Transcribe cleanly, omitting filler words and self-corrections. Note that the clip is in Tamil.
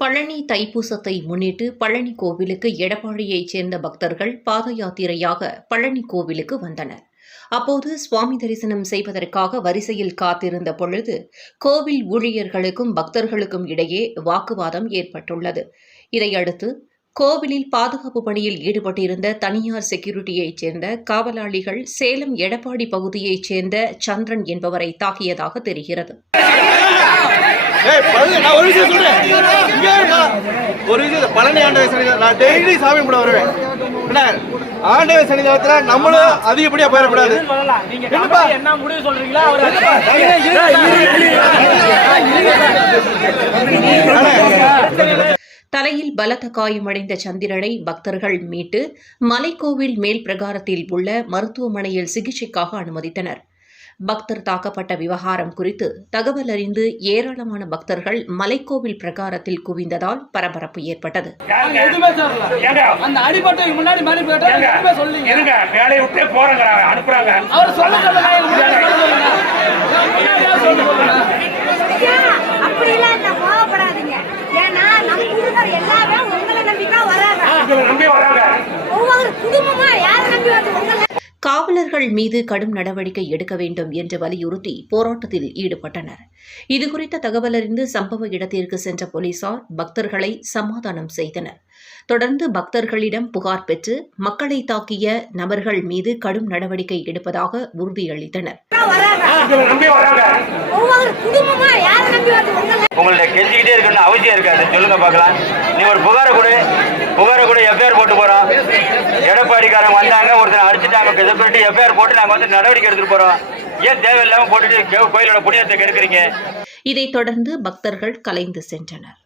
பழனி தைப்பூசத்தை முன்னிட்டு பழனி கோவிலுக்கு எடப்பாடியைச் சேர்ந்த பக்தர்கள் பாத யாத்திரையாக பழனி கோவிலுக்கு வந்தனர். அப்போது சுவாமி தரிசனம் செய்வதற்காக வரிசையில் காத்திருந்த பொழுது கோவில் ஊழியர்களுக்கும் பக்தர்களுக்கும் இடையே வாக்குவாதம் ஏற்பட்டுள்ளது. இதையடுத்து கோவிலில் பாதுகாப்பு பணியில் ஈடுபட்டிருந்த தனியார் செக்யூரிட்டியைச் சேர்ந்த காவலாளிகள் சேலம் எடப்பாடி பகுதியைச் சேர்ந்த சந்திரன் என்பவரை தாக்கியதாக தெரிகிறது. பழனி ஆண்டவர் சன்னிதானம் நான் டெய்லி சாமி கும்பிட வருவேன். ஆண்டவர் சன்னிதானத்துல நம்மளும் அதிகப்படியா போயிடக்கூடாது. என்ன முடிவு சொல்றீங்களா? தலையில் பலத்த காயமடைந்த சந்திரனை பக்தர்கள் மீட்டு மலைக்கோவில் மேல் பிரகாரத்தில் உள்ள மருத்துவமனையில் சிகிச்சைக்காக அனுமதித்தனர். பக்தர் தாக்கப்பட்ட விவகாரம் குறித்து தகவல் அறிந்து ஏராளமான பக்தர்கள் மலைக்கோவில் பிரகாரத்தில் குவிந்ததால் பரபரப்பு ஏற்பட்டது. காவலர்கள் மீது கடும் நடவடிக்கை எடுக்க வேண்டும் என்று வலியுறுத்தி போராட்டத்தில் ஈடுபட்டனர். இதுகுறித்த தகவல் அறிந்து சம்பவ இடத்திற்கு சென்ற போலீசார் பக்தர்களை சமாதானம் செய்தனர். தொடர்ந்து பக்தர்களிடம் புகார் பெற்று மக்களை தாக்கிய நபர்கள் மீது கடும் நடவடிக்கை எடுப்பதாக உறுதியளித்தனர். உங்கள்ட்ட கெஞ்சிக்கிட்டே இருக்கணும் அவசியம் இருக்காது. சொல்லுங்க பார்க்கலாம். நீ ஒரு புகாரை கூட எஃப்ஐஆர் போட்டு போறோம். எடப்பாடிக்காரங்க வந்தாங்க, ஒருத்தர் அடிச்சுட்டாங்க, செக்யூரிட்டி எஃப்ஐஆர் போட்டு நாங்க வந்து நடவடிக்கை எடுத்துட்டு போறோம். ஏன் தேவையில்லாம போட்டுட்டு கோயிலோட புண்ணியத்தை கெடுக்கிறீங்க? இதைத் தொடர்ந்து பக்தர்கள் கலைந்து சென்றனர்.